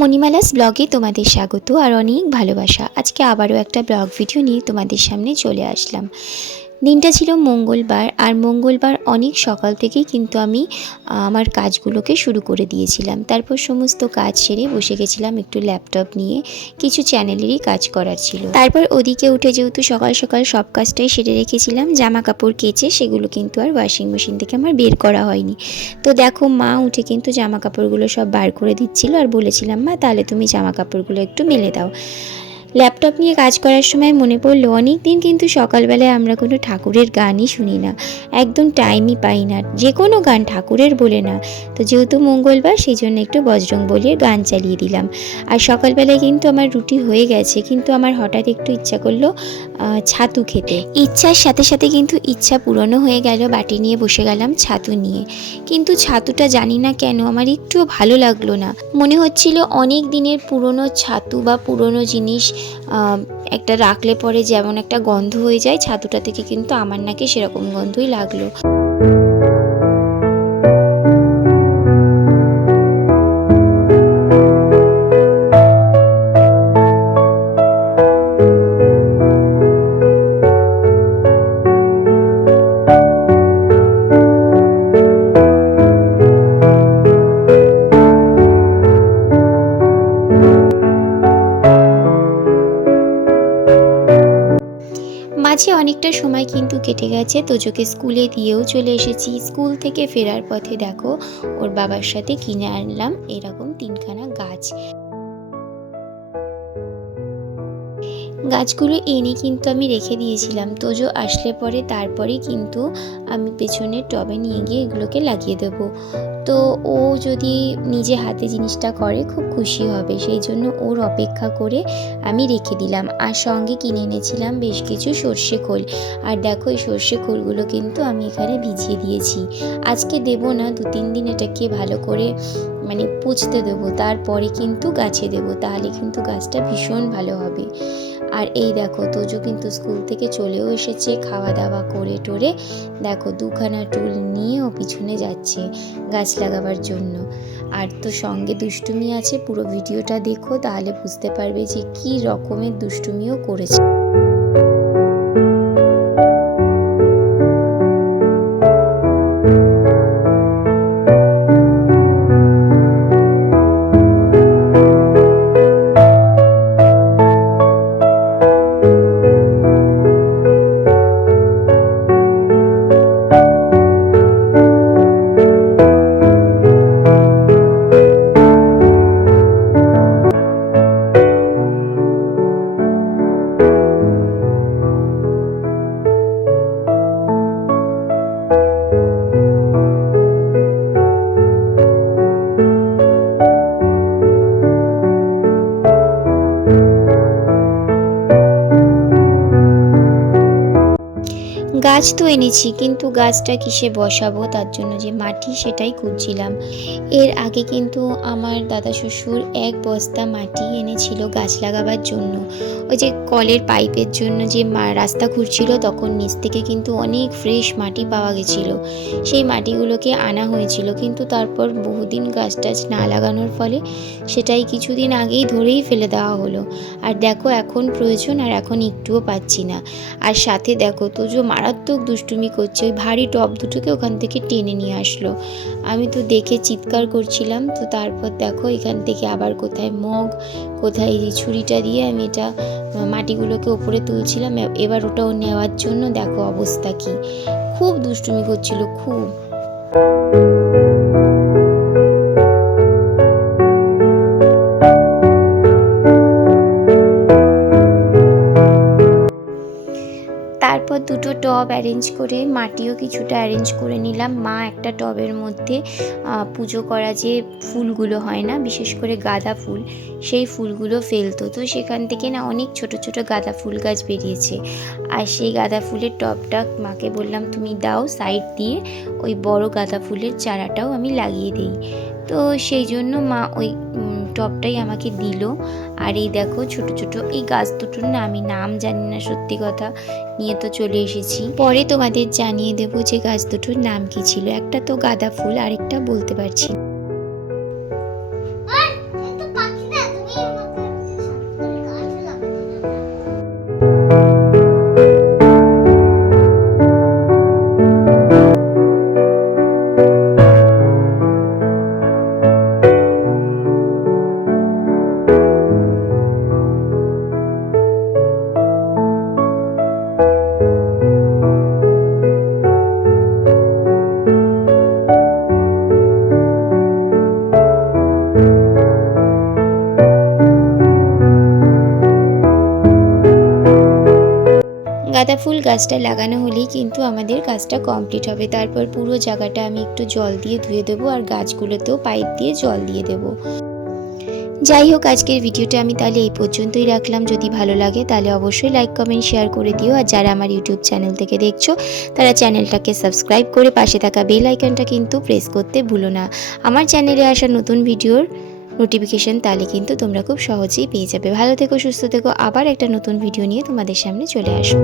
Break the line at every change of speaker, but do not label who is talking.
মণিমালাস ব্লগে তোমাদের স্বাগত আর অনেক ভালোবাসা। আজকে আবারও একটা ব্লগ ভিডিও নিয়ে তোমাদের সামনে চলে আসলাম। দিনটা ছিল মঙ্গলবার আর মঙ্গলবার অনেক সকাল থেকেই কিন্তু আমি আমার কাজগুলোকে শুরু করে দিয়েছিলাম। তারপর সমস্ত কাজ সেরে বসে গেছিলাম একটু ল্যাপটপ নিয়ে, কিছু চ্যানেলেরই কাজ করার ছিল। তারপর ওদিকে উঠে যেহেতু সকাল সকাল সব কাজটাই সেরে রেখেছিলাম জামা কাপড় কেচে সেগুলো কিন্তু আর ওয়াশিং মেশিন থেকে আমার বের করা হয়নি। তো দেখো মা উঠে কিন্তু জামা কাপড়গুলো সব বার করে দিচ্ছিল আর বলেছিলাম, মা, তাহলে তুমি জামা কাপড়গুলো একটু মেলে দাও। ল্যাপটপ নিয়ে কাজ করার সময় মনে পড়ল, অনেক দিন কিন্তু সকালবেলায় আমরা কোনো ঠাকুরের গানই শুনি না। একদম টাইমই পাই না। যে কোনো গান ঠাকুরের বলে না। তো যেহেতু মঙ্গলবার সেই জন্য একটু বজরং বলির গান চালিয়ে দিলাম। আর সকালবেলায় কিন্তু আমার রুটি হয়ে গেছে, কিন্তু আমার হঠাৎ একটু ইচ্ছা করল ছাতু খেতে। ইচ্ছার সাথে সাথে কিন্তু ইচ্ছা পূরণও হয়ে গেল, বাটি নিয়ে বসে গেলাম ছাতু নিয়ে। কিন্তু ছাতুটা জানি না কেন, আমার একটুও ভালো লাগল না। মনে হচ্ছিল অনেক দিনের পুরনো ছাতু বা পুরনো জিনিস একটা রাখলে পরে যেমন একটা গন্ধ হয়ে যায়, ছাতুটা থেকে কিন্তু আমার নাকি সেরকম গন্ধই লাগল। মাঝে অনেকটা সময় কিন্তু কেটে গেছে। তোজোকে স্কুলে দিয়েও চলে এসেছি। স্কুল থেকে ফেরার পথে দেখো, ওর বাবার সাথে কিনে আনলাম এরকম তিনখানা গাছ। গাছগুলো এনে কিন্তু আমি রেখে দিয়েছিলাম। তোজো আসলে পরে তারপরে কিন্তু আমি পেছনে টবে নিয়ে গিয়ে এগুলোকে লাগিয়ে দেবো। তো ও যদি নিজে হাতে জিনিসটা করে খুব খুশি হবে। সেই জন্য ওর অপেক্ষা করে আমি রেখে দিলাম। আর সঙ্গে কিনে এনেছিলাম বেশ কিছু সর্ষে খোল। আর দেখো এই সর্ষে খোলগুলো কিন্তু আমি এখানে ভিজিয়ে দিয়েছি। আজকে দেবো না, দু তিন দিন এটাকে ভালো করে মানে পুঁছতে দেবো। তারপরে কিন্তু গাছে দেবো। তাহলে কিন্তু গাছটা ভীষণ ভালো হবে। আর এই দেখো, তোজো কিন্তু স্কুল থেকে চলেও এসেছে খাওয়া দাওয়া করে টোরে। দেখো, দুখানা টুল নিয়ে ও পিছনে যাচ্ছে গাছ লাগাবার জন্য। আর তো সঙ্গে দুষ্টুমি আছে, পুরো ভিডিওটা দেখো, তাহলে বুঝতে পারবে যে কী রকমের দুষ্টুমিও করেছে। গাছ তো এনেছি, কিন্তু গাছটা কিসে বসাবো? তার জন্য যে মাটি সেটাই খুঁজছিলাম। এর আগে কিন্তু আমার দাদা শ্বশুর এক বস্তা মাটি এনেছিল গাছ লাগাবার জন্য। ওই যে কলের পাইপের জন্য যে রাস্তা খুঁড়ছিল, তখন নিচ থেকে কিন্তু অনেক ফ্রেশ মাটি পাওয়া গেছিল। সেই মাটিগুলোকে আনা হয়েছিল, কিন্তু তারপর বহুদিন গাছ টাছ না লাগানোর ফলে সেটাই কিছুদিন আগেই ধরেই ফেলে দেওয়া হলো। আর দেখো, এখন প্রয়োজন আর এখন একটুও পাচ্ছি না। আর সাথে দেখো তোজো মারাত্মক দুষ্টুমি করছে। ওই ভারী টপ দুটোকে ওখান থেকে টেনে নিয়ে আসলো। আমি তো দেখে চিৎকার করছিলাম। তো তারপর দেখো, এখান থেকে আবার কোথায় মগ, কোথায় এই ছুরিটা দিয়ে আমি এটা মাটিগুলোকে ওপরে তুলছিলাম। এবার ওটাও নেওয়ার জন্য দেখো অবস্থা কি। খুব দুষ্টুমি করছিল, খুব। টব অ্যারেঞ্জ করে, মাটিও কিছুটা অ্যারেঞ্জ করে নিলাম। মা একটা টবের মধ্যে পুজো করা যে ফুলগুলো হয় না, বিশেষ করে গাঁদা ফুল, সেই ফুলগুলো ফেলতো। তো সেখান থেকে না অনেক ছোট ছোট গাঁদা ফুল গাছ বেরিয়েছে। আর সেই গাঁদা ফুলের টবটা মাকে বললাম, তুমি দাও সাইড দিয়ে, ওই বড় গাঁদা ফুলের চারাটাও আমি লাগিয়ে দিই। তো সেই জন্য মা ওই টবটাই আমাকে দিল। আর এই দেখো ছোট ছোট এই গাছ দুটোর না আমি নাম জানি না সত্যি কথা, নিয়ে তো চলে এসেছি। পরে তোমাদের জানিয়ে দেবো যে গাছ দুটোর নাম কি ছিল। একটা তো গাঁদা ফুল, আরেকটা বলতে পারছি ফুল গাছটা লাগানো হলেই কিন্তু আমাদের কাজটা কমপ্লিট হবে। তারপর পুরো জায়গাটা আমি একটু জল দিয়ে ধুয়ে দেবো আর গাছগুলোতেও পাইপ দিয়ে জল দিয়ে দেবো। যাই হোক, আজকের ভিডিওটা আমি তাহলে এই পর্যন্তই রাখলাম। যদি ভালো লাগে তাহলে অবশ্যই লাইক, কমেন্ট, শেয়ার করে দিও। আর যারা আমার ইউটিউব চ্যানেল থেকে দেখছ, তারা চ্যানেলটাকে সাবস্ক্রাইব করে পাশে থাকা বেল আইকনটা কিন্তু প্রেস করতে ভুলো না। আমার চ্যানেলে আসা নতুন ভিডিওর নোটিফিকেশন তাহলে কিন্তু তোমরা খুব সহজেই পেয়ে যাবে। ভালো থেকো, সুস্থ থেকো। আবার একটা নতুন ভিডিও নিয়ে তোমাদের সামনে চলে আসব।